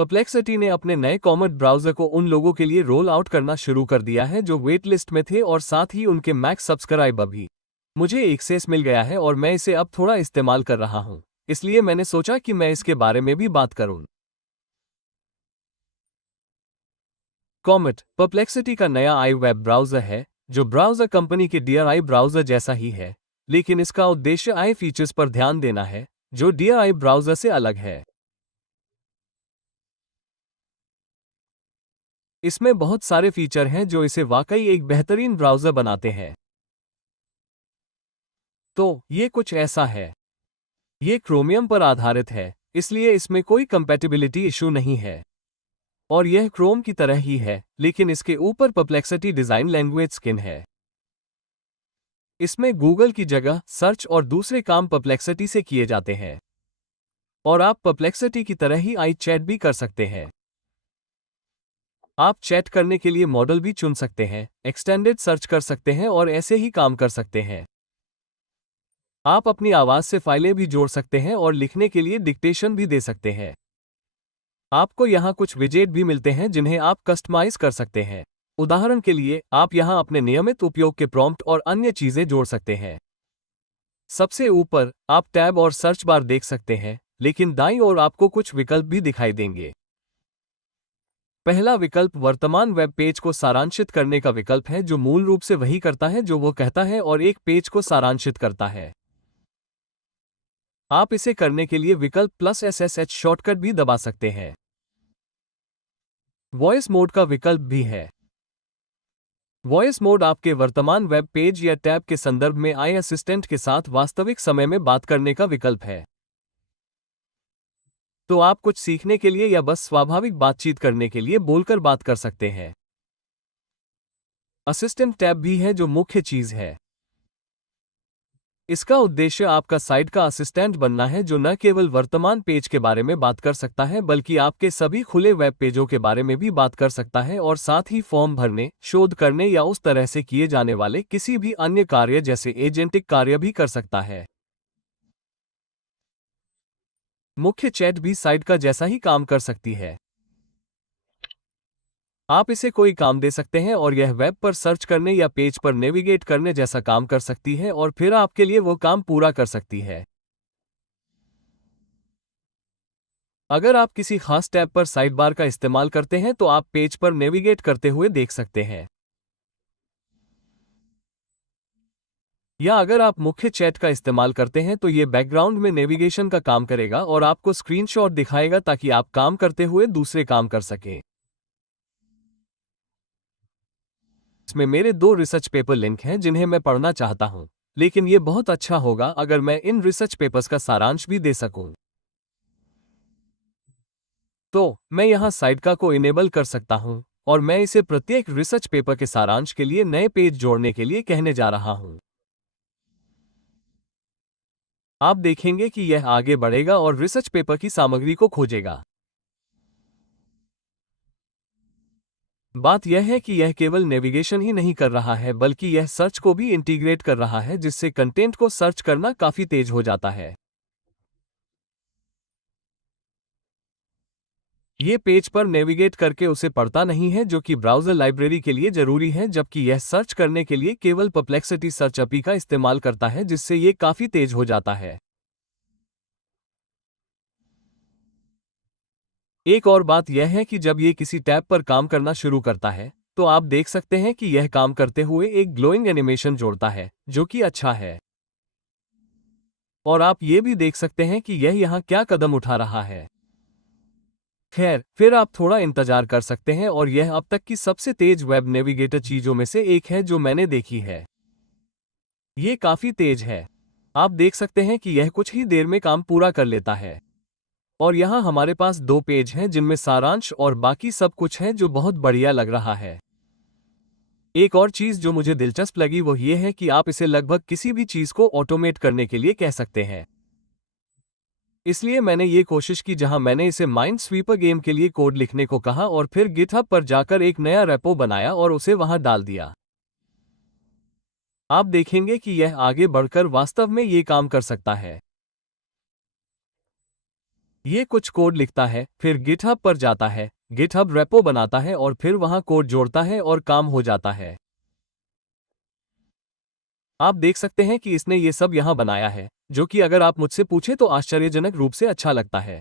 Perplexity ने अपने नए कॉमेट ब्राउज़र को उन लोगों के लिए रोल आउट करना शुरू कर दिया है जो वेट लिस्ट में थे और साथ ही उनके मैक्स सब्सक्राइबर भी। मुझे एक्सेस मिल गया है और मैं इसे अब थोड़ा इस्तेमाल कर रहा हूं, इसलिए मैंने सोचा कि मैं इसके बारे में भी बात करूं। कॉमेट परप्लेक्सिटी का नया आई वेब ब्राउज़र है जो ब्राउज़र कंपनी के DRI ब्राउज़र जैसा ही है, लेकिन इसका उद्देश्य आई फीचर्स पर ध्यान देना है जो DRI ब्राउज़र से अलग है। इसमें बहुत सारे फीचर हैं जो इसे वाकई एक बेहतरीन ब्राउज़र बनाते हैं। तो ये कुछ ऐसा है। ये क्रोमियम पर आधारित है, इसलिए इसमें कोई कंपैटिबिलिटी इशू नहीं है। और यह क्रोम की तरह ही है, लेकिन इसके ऊपर परप्लेक्सिटी डिज़ाइन लैंग्वेज स्किन है। इसमें गूगल की जगह सर्च और दूसरे काम परप्लेक्सिटी से किए जाते हैं। और आप परप्लेक्सिटी की तरह ही आई चैट भी कर सकते हैं। आप चैट करने के लिए मॉडल भी चुन सकते हैं, एक्सटेंडेड सर्च कर सकते हैं और ऐसे ही काम कर सकते हैं। आप अपनी आवाज़ से फाइलें भी जोड़ सकते हैं और लिखने के लिए डिक्टेशन भी दे सकते हैं। आपको यहाँ कुछ विजेट भी मिलते हैं जिन्हें आप कस्टमाइज कर सकते हैं। उदाहरण के लिए, आप यहाँ अपने नियमित उपयोग के प्रॉम्प्ट और अन्य चीज़ें जोड़ सकते हैं। सबसे ऊपर, आप टैब और सर्च बार देख सकते हैं, लेकिन दाईं ओर आपको कुछ विकल्प भी दिखाई देंगे। पहला विकल्प वर्तमान वेब पेज को सारांशित करने का विकल्प है जो मूल रूप से वही करता है जो वो कहता है और एक पेज को सारांशित करता है। आप इसे करने के लिए विकल्प +SSH शॉर्टकट भी दबा सकते हैं। वॉइस मोड का विकल्प भी है। वॉइस मोड आपके वर्तमान वेब पेज या टैब के संदर्भ में आई असिस्टेंट के साथ वास्तविक समय में बात करने का विकल्प है। तो आप कुछ सीखने के लिए या बस स्वाभाविक बातचीत करने के लिए बोलकर बात कर सकते हैं। असिस्टेंट टैब भी है जो मुख्य चीज है। इसका उद्देश्य आपका साइट का असिस्टेंट बनना है जो न केवल वर्तमान पेज के बारे में बात कर सकता है बल्कि आपके सभी खुले वेब पेजों के बारे में भी बात कर सकता है और साथ ही फॉर्म भरने, शोध करने या उस तरह से किए जाने वाले किसी भी अन्य कार्य जैसे एजेंटिक कार्य भी कर सकता है। मुख्य चैट भी साइट का जैसा ही काम कर सकती है। आप इसे कोई काम दे सकते हैं और यह वेब पर सर्च करने या पेज पर नेविगेट करने जैसा काम कर सकती है और फिर आपके लिए वो काम पूरा कर सकती है। अगर आप किसी खास टैब पर साइड बार का इस्तेमाल करते हैं तो आप पेज पर नेविगेट करते हुए देख सकते हैं। या अगर आप मुख्य चैट का इस्तेमाल करते हैं तो ये बैकग्राउंड में नेविगेशन का काम करेगा और आपको स्क्रीनशॉट दिखाएगा ताकि आप काम करते हुए दूसरे काम कर सकें। इसमें मेरे 2 रिसर्च पेपर लिंक हैं जिन्हें मैं पढ़ना चाहता हूं, लेकिन ये बहुत अच्छा होगा अगर मैं इन रिसर्च पेपर्स का सारांश भी दे सकूं। तो मैं यहां साइडका को इनेबल कर सकता हूं और मैं इसे प्रत्येक रिसर्च पेपर के सारांश के लिए नए पेज जोड़ने के लिए कहने जा रहा हूं। आप देखेंगे कि यह आगे बढ़ेगा और रिसर्च पेपर की सामग्री को खोजेगा। बात यह है कि यह केवल नेविगेशन ही नहीं कर रहा है बल्कि यह सर्च को भी इंटीग्रेट कर रहा है जिससे कंटेंट को सर्च करना काफी तेज हो जाता है। ये पेज पर नेविगेट करके उसे पढ़ता नहीं है जो कि ब्राउज़र लाइब्रेरी के लिए जरूरी है, जबकि यह सर्च करने के लिए केवल परप्लेक्सिटी सर्च API का इस्तेमाल करता है जिससे ये काफी तेज हो जाता है। एक और बात यह है कि जब ये किसी टैब पर काम करना शुरू करता है तो आप देख सकते हैं कि यह काम करते हुए एक ग्लोइंग एनिमेशन जोड़ता है जो कि अच्छा है। और आप ये भी देख सकते हैं कि यह यहाँ क्या कदम उठा रहा है। खैर, फिर आप थोड़ा इंतजार कर सकते हैं और यह अब तक की सबसे तेज वेब नेविगेटर चीजों में से एक है जो मैंने देखी है। ये काफी तेज है। आप देख सकते हैं कि यह कुछ ही देर में काम पूरा कर लेता है। और यहाँ हमारे पास 2 पेज हैं जिनमें सारांश और बाकी सब कुछ है जो बहुत बढ़िया लग रहा है। एक और चीज जो मुझे दिलचस्प लगी वो ये है कि आप इसे लगभग किसी भी चीज को ऑटोमेट करने के लिए कह सकते हैं। इसलिए मैंने ये कोशिश की जहां मैंने इसे माइंडस्वीपर गेम के लिए कोड लिखने को कहा और फिर गिटहब पर जाकर एक नया रेपो बनाया और उसे वहां डाल दिया। आप देखेंगे कि यह आगे बढ़कर वास्तव में ये काम कर सकता है। ये कुछ कोड लिखता है, फिर गिटहब पर जाता है, गिटहब रेपो बनाता है और फिर वहां कोड जोड़ता है और काम हो जाता है। आप देख सकते हैं कि इसने ये सब यहाँ बनाया है, जो कि अगर आप मुझसे पूछे तो आश्चर्यजनक रूप से अच्छा लगता है।